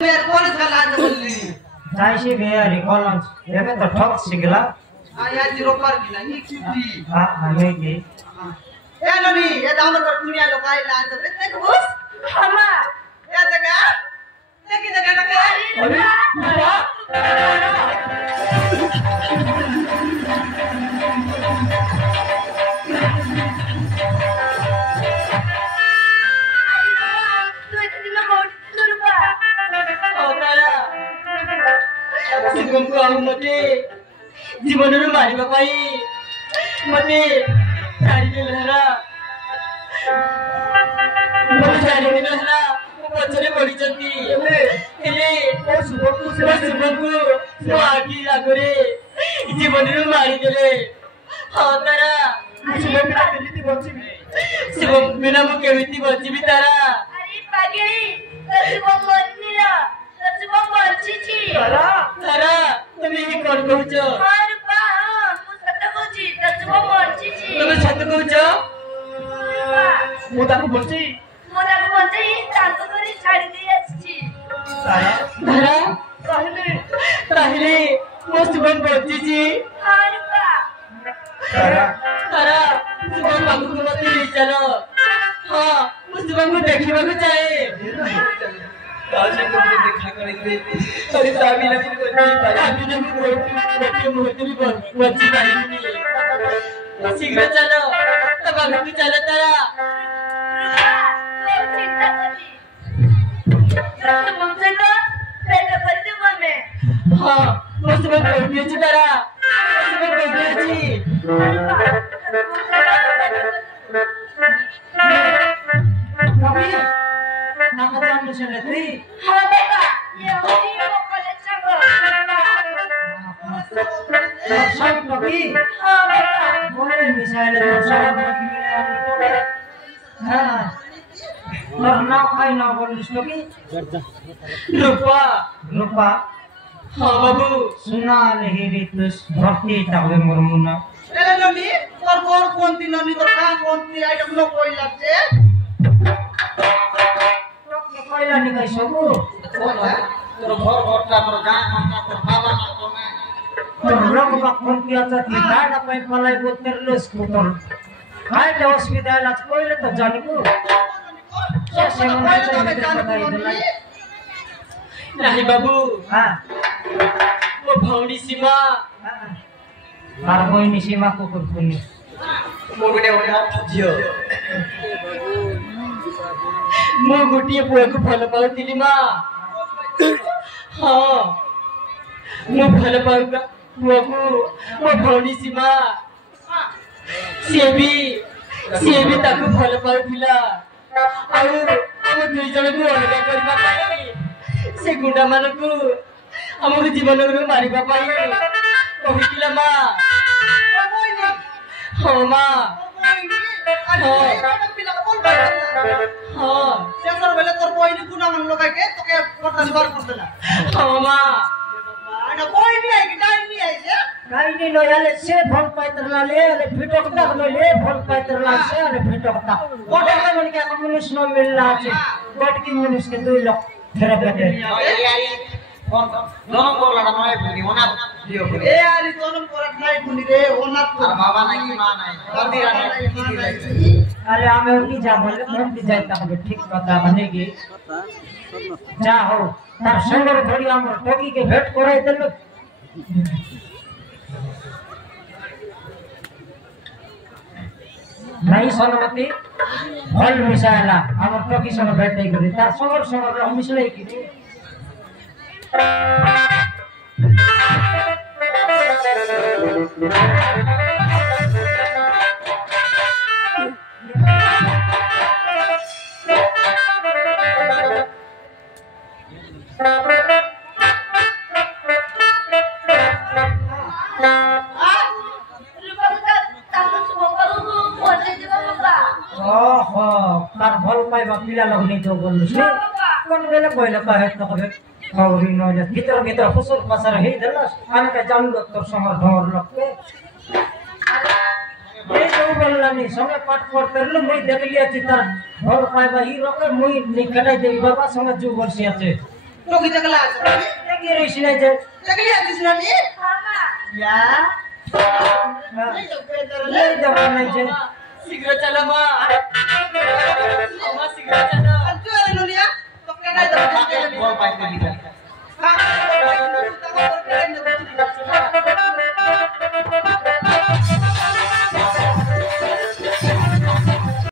यार कॉलेज का लाज बोलली जायशी बेयारी कॉलेज एमे तो ठक सिगला या जीरो पर गिला नी छुट्टी हां हमें के ए ननी ये दामर कर दुनिया लोग आए लाज रे देख बस हमा या जगह देखी जगह का अरे तुमको मते जीवन रे मारी बापाई मते सारी ले लहरा मते सारी ले लहरा पछरे पड़ी चंदी एले ओ सुबंकु तो आगी लागरे जीवन रे मारी देले हां तारा सुबंकु केमिति बचिबी सुबंकु बिना मु केमिति बचिबी तारा अरे पागेली तू मरनीला तू बचिची तारा तारा তুমি কি কোন কହୁଛ আর পা মু সত কହୁছি তু মরছিছি তুমি সত কହୁଛ ମୁଁ ତାକୁ ବଞ୍ଚି ତାଙ୍କ ଘରେ ଛାଡ଼ି ଦେଇ ଆସିଛି ତାରା ତାହେଲେ ମୋ ସୁବନ ବଞ୍ଚିଛି ଆରେ ପା ତାରା ସୁବନ ପାଖକୁ ମତେ ନେଇ ଚାଲ ହଁ ମୁଁ ସୁବନକୁ ଦେଖିବାକୁ ଚାହେଁ ताजे को देखा करेंगे अरे ताबी ना कुछ नहीं पाया अभी जब रोटी मोटी भी बची नहीं शीघ्र चलो तब आगे भी चलो तारा चिंता करनी तो मुझसे तो पहले पढ़ते मम्मी हाँ मस्त में बैठी है तारा मस्त में बैठी है नाका जान नशे ती हाँ बेटा ये होती है वो कॉलेज का सब टकी हाँ बेटा बोले मिसाइल तो सब टकी हां और ना खाई ना बोलिस टकी रूपा रूपा हाँ बाबू सुना नहीं रितुस भक्ति तावे मरमुना एले ननी तोर कोनती ननी तोर का कोनती आइटम नो कोई लागছে कोइला निकाय सबु तोर घरटा तोर गां घरटा तोर बाबा ना कोने तो रंग बाखन की अच्छा थी दाड़ा पे पलाई बोतर लो स्कूटर काय ते असुविधा लाच कोइले तो जानिको से मन नहीं बाबू हां वो भौणी सीमा तार कोई निसीमा को कुनी मो गोटे झियो मो गोटे पुआ को भल पाउतिली मा हाँ मो भल पाउगा पुआ को मो भौणी सीमा से भी ताको भल पाउथिला आउ हम दुई जण को अलगा करबा पाई से गुंडा मानकु हमको जीवन रे मारिबा पाई कहितिला मा हाँ माँ हाँ शेषर बेले तोर कोइनी कुना मन लगा के तोके पता बार करदेला हाँ माँ आना कोइनी है कि डाइनी है ये काई नो याले से भल पाइतरला ले अरे फिटक तक नो ले भल पाइतरला से अरे फिटक तक गोटे के मन के कम्युनिस्ट नो मिलला छे गोट की मनुष्य के 2 लाख फेरा बेटे फोन दोनों को लड़ा नय बुनी ओना दियो ए यार दोनों को नय बुनी रे ओना तो बाबा नहीं की मां नहीं मंदिर नहीं की लागे अरे हमें उनकी जा बोले हम भी जाता है ठीक पता बनेगी जा हो तार संगर थोड़ी हम टोकी के भेंट कराई देलो नहीं सोनमती भल मिसाला हम टोकी संग भेंट नहीं करी तार संगर हम मिसले की तार भल पाइबा पिला लगनी जो बोलनु से कोन बेले पहिले कहे त कहे खौरी न जे भीतर फसर पसर हे देलस आने का जानू तोर समर ढोर लगे ए जो बोललानी समय पाठ पढ़ करलो मैं देख लिया चितर भल पाइबा ही रोके मुई निकटाई देबी बाबा संग जो वर्ष আছে टोकी चकला आहे की रेशी नाही जात चकली आहे दिसला मी या नाही लय जमा नाही जात शीघ्र चला मा शीघ्र चला